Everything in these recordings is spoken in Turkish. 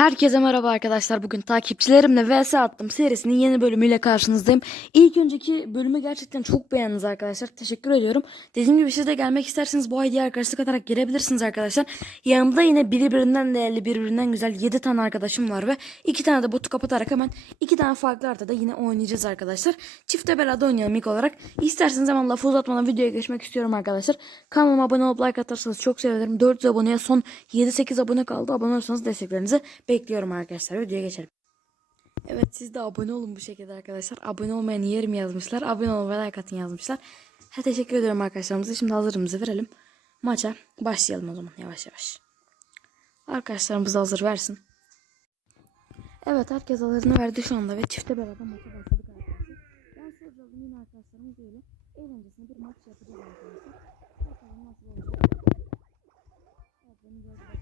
Herkese merhaba arkadaşlar. Bugün takipçilerimle vs attım serisinin yeni bölümüyle karşınızdayım. İlk önceki bölümü gerçekten çok beğendiniz arkadaşlar. Teşekkür ediyorum. Dediğim gibi siz de gelmek isterseniz bu ID'ye arkadaşlık atarak gelebilirsiniz arkadaşlar. Yanımda yine birbirinden değerli, birbirinden güzel 7 tane arkadaşım var ve 2 tane de botu kapatarak hemen 2 tane farklı haritada yine oynayacağız arkadaşlar. Çifte belada oynayalım ilk olarak. İsterseniz hemen lafı uzatmadan videoya geçmek istiyorum arkadaşlar. Kanalıma abone olup like atarsanız çok sevinirim. 400 aboneye son 7-8 abone kaldı. Abone olursanız desteklerinizi bekliyorum arkadaşlar. Videoya geçelim. Evet siz de abone olun bu şekilde arkadaşlar. Abone olmayan yerim yazmışlar. Abone ol ve like atın yazmışlar. Ha, teşekkür ediyorum arkadaşlarımıza. Şimdi hazırımızı verelim. Maça başlayalım o zaman yavaş yavaş. Arkadaşlarımız da hazır versin. Evet herkes hazırını verdi şu anda ve çifte beraber maça başladık arkadaşlar. Ben soracağım yine arkadaşlarımız böyle eğlencesine bir maç yapacağız arkadaşlar. Bakalım nasıl olacak. Evet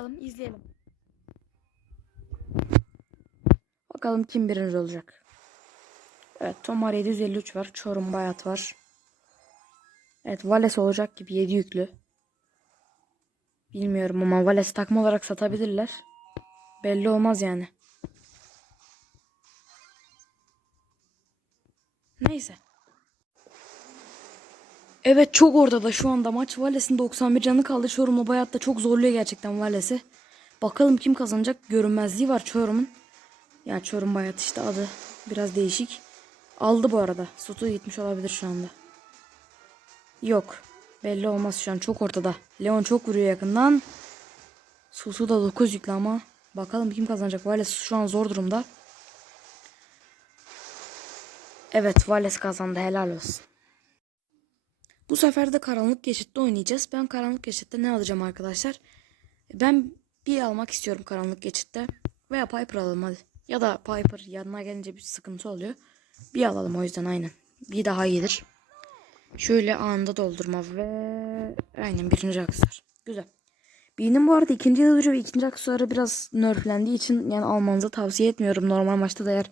Bakalım izleyelim. Bakalım kim birinci olacak. Evet Tomar 753 var. Çorum Bayat var. Evet Vales olacak gibi 7 yüklü. Bilmiyorum ama Vales takma olarak satabilirler. Belli olmaz yani. Neyse. Evet çok ortada şu anda maç. Vales'in 91 canı kaldı. Çorum'la Bayat da çok zorluyor gerçekten Vales'i. Bakalım kim kazanacak. Görünmezliği var Çorum'un. Ya Çorum Bayat işte adı. Biraz değişik. Aldı bu arada. Sutu gitmiş olabilir şu anda. Yok. Belli olmaz şu an. Çok ortada. Leon çok vuruyor yakından. Sutu da 9 yüklü ama. Bakalım kim kazanacak. Vales şu an zor durumda. Evet Vales kazandı. Helal olsun. Bu sefer de karanlık geçitte oynayacağız. Ben karanlık geçitte ne alacağım arkadaşlar? Ben bir almak istiyorum karanlık geçitte. Veya Piper alalım hadi. Ya da Piper yanına gelince bir sıkıntı oluyor. Bir alalım o yüzden aynen. Bir daha iyidir. Şöyle anında doldurma ve aynen birinci aksesuar. Güzel. Benim bu arada ikinci yıldızı ve ikinci aksesuarı biraz nerflendiği için yani almanızı tavsiye etmiyorum. Normal maçta da eğer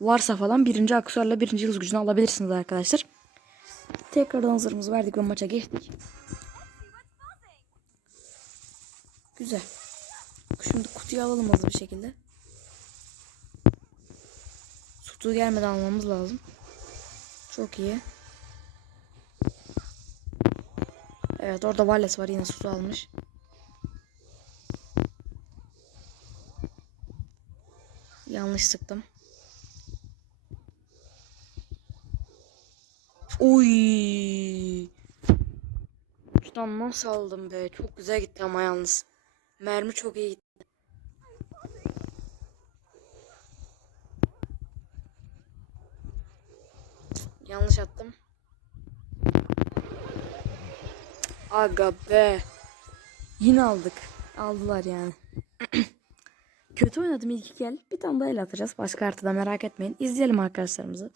varsa falan birinci aksesuarla birinci yıldız gücünü alabilirsiniz arkadaşlar. Tekrardan hazırımızı verdik ve maça geçtik. Güzel. Şimdi kutuyu alalım hızlı bir şekilde. Sutuğu gelmeden almamız lazım. Çok iyi. Evet orada Wallace var yine sutu almış. Yanlış sıktım. Oy. Uçtan nasıl aldım be? Çok güzel gitti ama yalnız. Mermi çok iyi gitti. Yanlış attım. Aga be. Yine aldık. Aldılar yani. Kötü oynadım ilk iki el. Bir tane daha el atacağız. Başka haritada merak etmeyin. İzleyelim arkadaşlarımızı.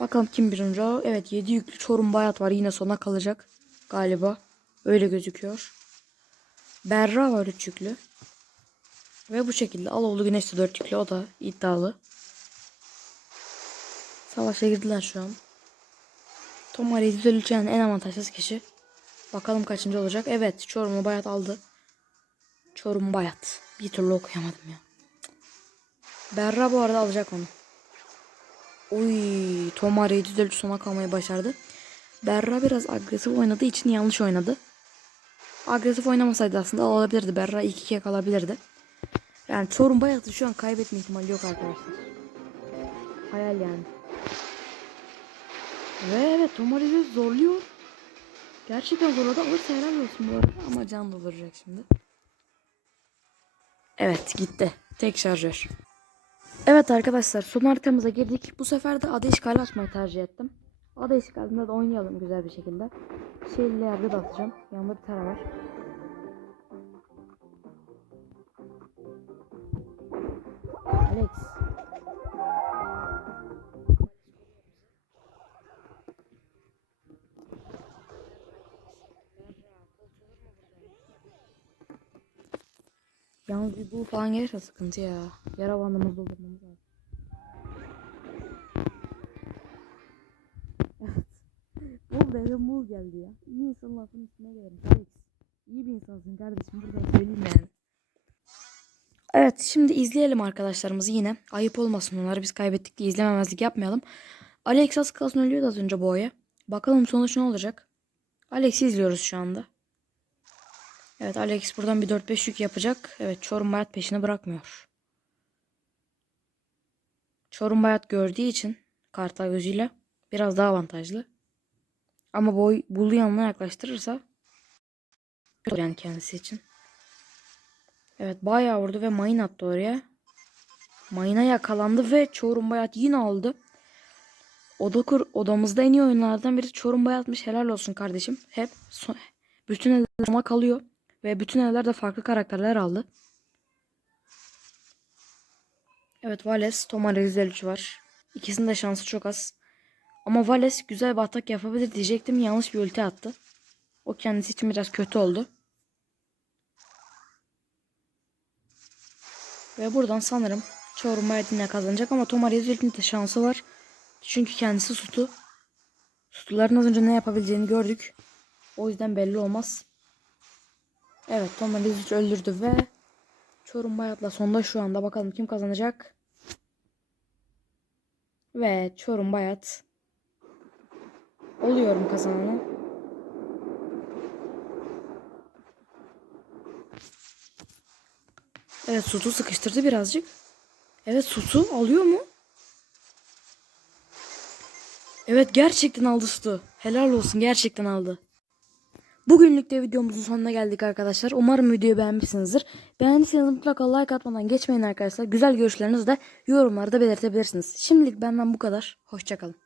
Bakalım kim birinci o. Evet 7 yüklü Çorum Bayat var. Yine sona kalacak. Galiba. Öyle gözüküyor. Berra var 3 yüklü. Ve bu şekilde Aloğlu Güneş de 4 yüklü. O da iddialı. Savaşa girdiler şu an. Tomar 753'ün en avantajsız kişi. Bakalım kaçıncı olacak. Evet Çorum'u Bayat aldı. Çorum Bayat. Bir türlü okuyamadım ya. Berra bu arada alacak onu. Oy, Tomar 753 sona kalmayı başardı. Berra biraz agresif oynadığı için yanlış oynadı. Agresif oynamasaydı aslında alabilirdi. Berra 2-2'ye kalabilirdi. Yani Çorum Bayat'ı şu an kaybetme ihtimali yok arkadaşlar. Hayal yani. Ve evet Tomari'yi zorluyor. Gerçekten zorladı. Alırsa helal olsun bu arada. Ama can dolduracak şimdi. Evet gitti. Tek şarjör. Evet arkadaşlar son haritamıza girdik. Bu sefer de ada işgali açmayı tercih ettim. Ada işgalinde de oynayalım güzel bir şekilde. Şeyli yerde de atacağım. Yanında bir tane var. Alex. Yalnız bir bu falan gelirse sıkıntı ya. Yara bandımızı doldurmamız lazım. Geldi ya. İyi insan lafın üstüne gelirim. Alex. İyi bir insansın kardeşim. Burada söyleyeyim yani. Evet şimdi izleyelim arkadaşlarımızı yine. Ayıp olmasın onları biz kaybettik diye izlememezlik yapmayalım. Alex az kalsın ölüyordu az önce boya. Bakalım sonuç ne olacak. Alex'i izliyoruz şu anda. Evet Alex buradan bir 4-5 yük yapacak. Evet Çorum Bayat peşini bırakmıyor. Çorum Bayat gördüğü için kartal gözüyle biraz daha avantajlı. Ama boy bulu yanına yaklaştırırsa yani kendisi için. Evet bayağı vurdu ve mayın attı oraya. Mayına yakalandı ve Çorum Bayat yine aldı. Odakur odamızda en iyi oyunlardan biri Çorum Bayatmış. Helal olsun kardeşim. Hep son, bütün eller kalıyor. Ve bütün evler de farklı karakterler aldı. Evet Vales, Tomar 153 var. İkisinin de şansı çok az. Ama Vales güzel bir atak yapabilir diyecektim. Yanlış bir ulti attı. O kendisi için biraz kötü oldu. Ve buradan sanırım Çorum Bayat'ın kazanacak ama Tomar 153'ün de şansı var. Çünkü kendisi sutu. Sutuların az önce ne yapabileceğini gördük. O yüzden belli olmaz. Evet Tomar 153 öldürdü ve Çorum Bayat'la sonda şu anda bakalım kim kazanacak. Ve Çorum Bayat oluyorum kazananı. Evet Sutu sıkıştırdı birazcık. Evet Sutu alıyor mu? Evet gerçekten aldı Sutu. Helal olsun gerçekten aldı. Bugünlük de videomuzun sonuna geldik arkadaşlar. Umarım videoyu beğenmişsinizdir. Beğendiyseniz mutlaka like atmadan geçmeyin arkadaşlar. Güzel görüşlerinizi de yorumlarda belirtebilirsiniz. Şimdilik benden bu kadar. Hoşçakalın.